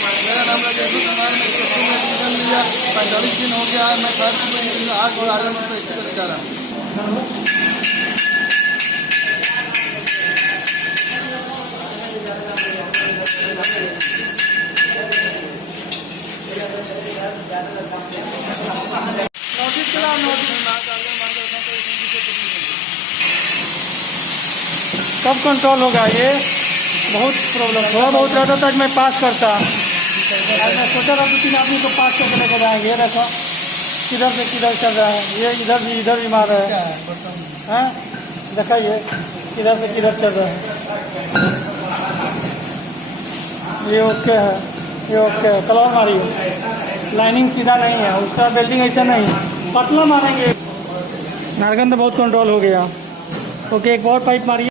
मेरा नाम राजेश कुमार, मैं SAFCO में एडमिशन लिया। 45 दिन हो गया है। मैं खर्च में आग और आलम से पैसे करने जा रहा हूँ। कब कंट्रोल होगा ये? बहुत प्रॉब्लम, थोड़ा बहुत रहता तक मैं पास करता। आज मैं सोचा था 2-3 आदमी को पास करके लेके जाएंगे। ये देखो किधर से किधर चल रहा है, ये इधर भी मार रहा है। हैं दिखाइए किधर से किधर चल रहा है। ये ओके है, ये ओके है। कलर मारिए, लाइनिंग सीधा नहीं है उसका, वेल्डिंग ऐसा नहीं, पतला मारेंगे। नारगन तो बहुत कंट्रोल हो गया। ओके, एक और पाइप मारिए।